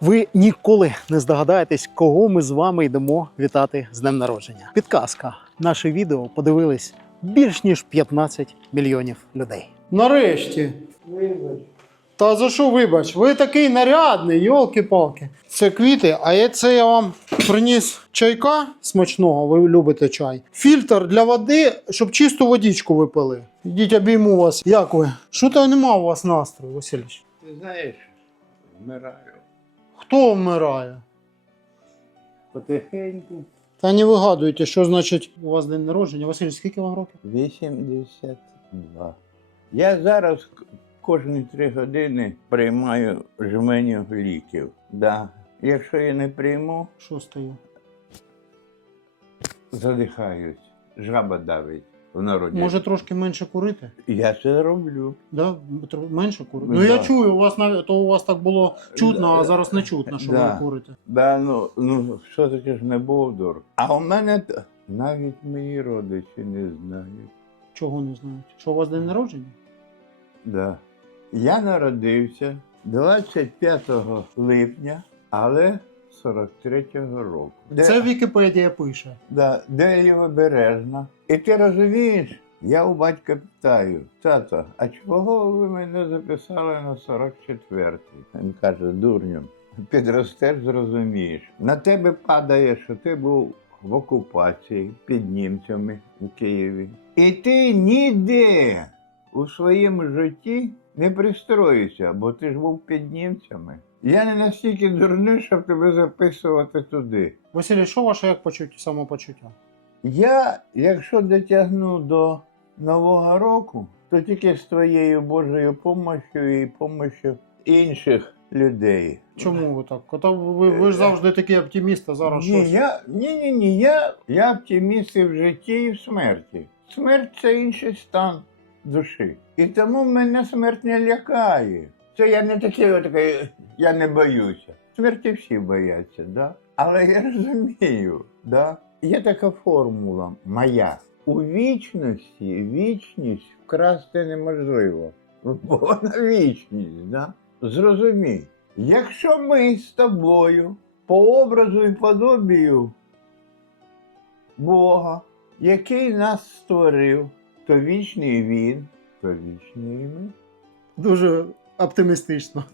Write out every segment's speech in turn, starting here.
Ви ніколи не здогадаєтесь, кого ми з вами йдемо вітати з днем народження. Підказка: наше відео подивились більш ніж 15 мільйонів людей. Нарешті. Вибач. Та за що вибач? Ви такий нарядний, йолки-палки. Це квіти, а це я вам приніс чайка смачного, ви любите чай. Фільтр для води, щоб чисту водичку ви пили. Йдіть обійму вас. Як ви? Що то нема у вас настрою, Васильович? Ти знаєш, вмираю. Хто вмирає? Потихеньку. Та не вигадуйте, що значить у вас день народження. Василь, скільки вам років? 82. Я зараз кожні три години приймаю жменю ліків. Да. Якщо я не прийму, Що стою? задихаюсь. Жаба давить в народі. Може трошки менше курити? Я це роблю. Да? Менше курити? Да. Ну я чую, у вас навіть то у вас так було чутно, а зараз не чутно, що Да. ви курите. Да, ну, ну таке ж не бовдур. А у мене т- навіть мої родичі не знають. Чого не знаєте? Що у вас день народження? Да. Я народився 25 липня, але 43-го року. Де, Це Вікіпедія пише. да, де Лівобережна. І ти розумієш, я у батька питаю, тато, а чого ви мене записали на 44-й? Він каже, дурню, підростеш, зрозумієш. На тебе падає, що ти був в окупації під німцями у Києві. І ти ніде у своєму житті не пристроїшся, бо ти ж був під німцями. Я не настільки дурний, щоб тебе записувати туди. Василь, що ваше як почуття, самопочуття? Я, якщо дотягну до Нового року, то тільки з твоєю Божою допомогою і допомогою інших людей. Чому ви так? Кота ви, ви ж завжди такий оптиміст, а зараз Ні, щось. я, ні, ні, ні, я, я оптиміст і в житті і в смерті. Смерть це інший стан душі. І тому мене смерть не лякає. Це я не такий, отакий, я не боюся. Смерті всі бояться, да? але я розумію, да? є така формула моя. У вічності вічність вкрасти неможливо. Бо вона вічність, да? Зрозумій, якщо ми з тобою по образу і подобію Бога, який нас створив, то вічний він, то вічні і ми. Дуже оптимістично.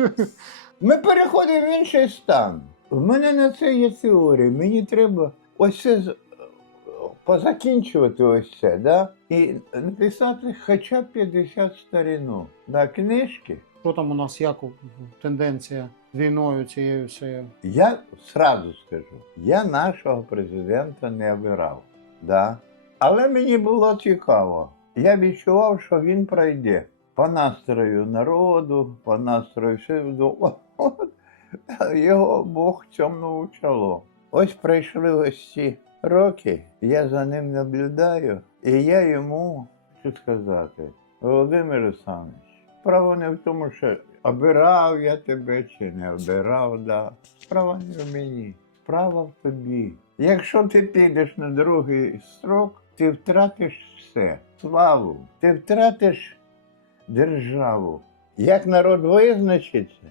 Ми переходимо в інший стан. В мене на це є теорія. Мені треба ось це позакінчувати ось це, да? і написати хоча б 50 старину. Да, книжки. Що там у нас, як тенденція війною цією всею? Я сразу скажу, я нашого президента не обирав. Да? Але мені було цікаво. Я відчував, що він пройде по настрою народу, по настрою всього. От, Його Бог цьому навчало. Ось пройшли ось ці роки, я за ним наблюдаю, і я йому, що сказати, Володимир Олександрович, справа не в тому, що обирав я тебе чи не обирав, да. справа не в мені, справа в тобі. Якщо ти підеш на другий строк, ти втратиш все, славу, ти втратиш державу. Як народ визначиться,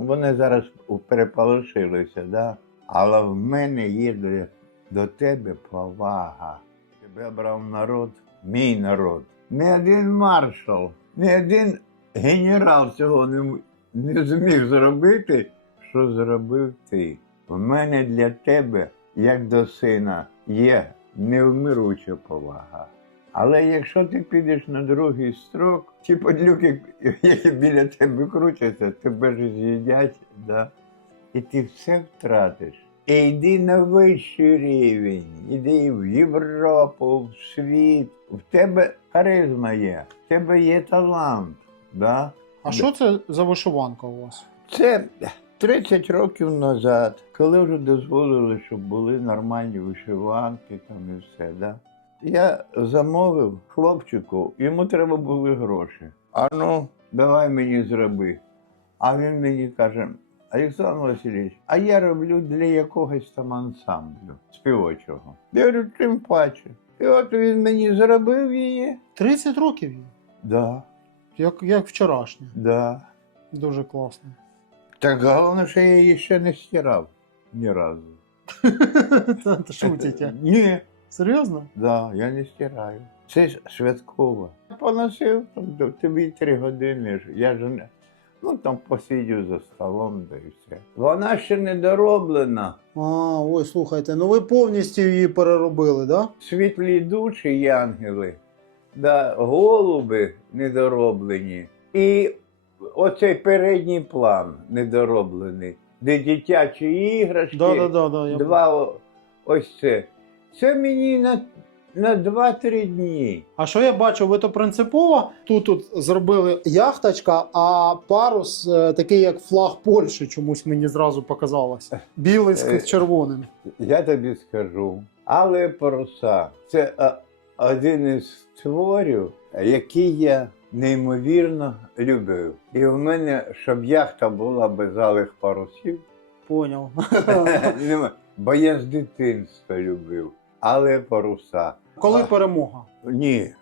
вони зараз переполошилися, да? але в мене є до, тебе повага. Тебе брав народ, мій народ. Не один маршал, не один генерал цього не, не зміг зробити, що зробив ти. В мене для тебе, як до сина, є невмируча повага. Але якщо ти підеш на другий строк, ті подлюки, які біля тебе крутяться, тебе ж з'їдять, да? і ти все втратиш. І йди на вищий рівень, іди в Європу, в світ. В тебе харизма є, в тебе є талант. Да? А що це за вишиванка у вас? Це 30 років назад, коли вже дозволили, щоб були нормальні вишиванки там і все. Да? Я замовив хлопчику, йому треба були гроші. А ну, давай мені зроби. А він мені каже: Олександр Васильович, а я роблю для якогось там ансамблю співочого. Я говорю, тим паче. І от він мені зробив її. 30 років їй. Да, Як, як вчорашня. да. Дуже класно. Так головне, що я її ще не стирав ні разу. Та шутите. Ні, Серйозно? да, я не стираю. Це ж святкова. Поносив там тобі три години. Я ж не. Ну там посидів за столом, да і все. Вона ще не дороблена. А, ой, слухайте, ну ви повністю її переробили, да? Світлі душі і ангели, да, голуби недороблені. І оцей передній план недороблений, де дитячі іграшки. Да, да, да, да. я Два о- ось це. Це мені на, на 2-3 дні. А що я бачу, ви то принципово тут, тут зробили яхточка, а парус е, такий, як флаг Польщі, чомусь мені зразу показалося. Білий з Е, з червоним. Я тобі скажу. Але паруса це а, один із творів, який я неймовірно любив. І в мене, щоб яхта була без алих парусів, Поняв. бо я з дитинства любив. Але паруса. Коли А, перемога? Ні.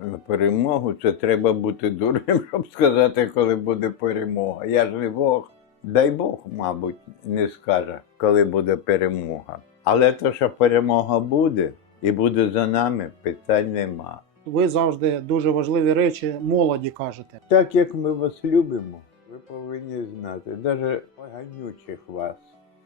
На перемогу це треба бути дурним, щоб сказати, коли буде перемога. Я ж не Бог. Дай Бог, мабуть, не скаже, коли буде перемога. Але то, що перемога буде і буде за нами, питань нема. Ви завжди дуже важливі речі молоді кажете. Так як ми вас любимо, ви повинні знати, навіть поганючих вас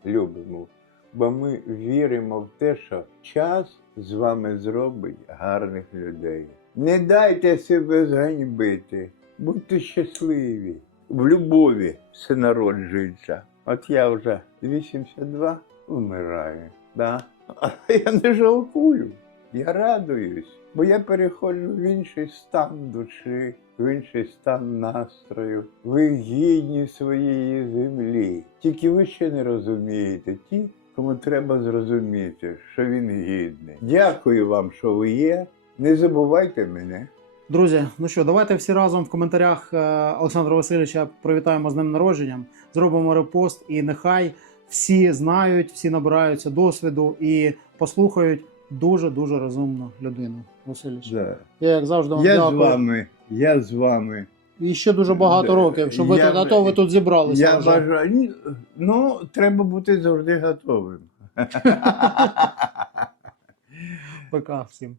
любимо. Бо ми віримо в те, що час з вами зробить гарних людей. Не дайте себе зганьбити, будьте щасливі. В любові все народжується. От я вже 82 вмираю. Да? А я не жалкую. Я радуюсь, бо я переходжу в інший стан душі, в інший стан настрою. Ви гідні своєї землі. Тільки ви ще не розумієте ті, кому треба зрозуміти, що він гідний. Дякую вам, що ви є. Не забувайте мене. Друзі, ну що, давайте всі разом в коментарях е, Олександра Васильовича привітаємо з ним народженням, зробимо репост, і нехай всі знають, всі набираються досвіду і послухають дуже дуже розумну людину. Васильович. Да. Я як завжди вам Я з дякую. вами, я з вами. І ще дуже багато Да. років, щоб ви Я тут, а то ви тут зібралися. Я вже. бажаю. Ні, Ну, треба бути завжди готовим. Пока всім.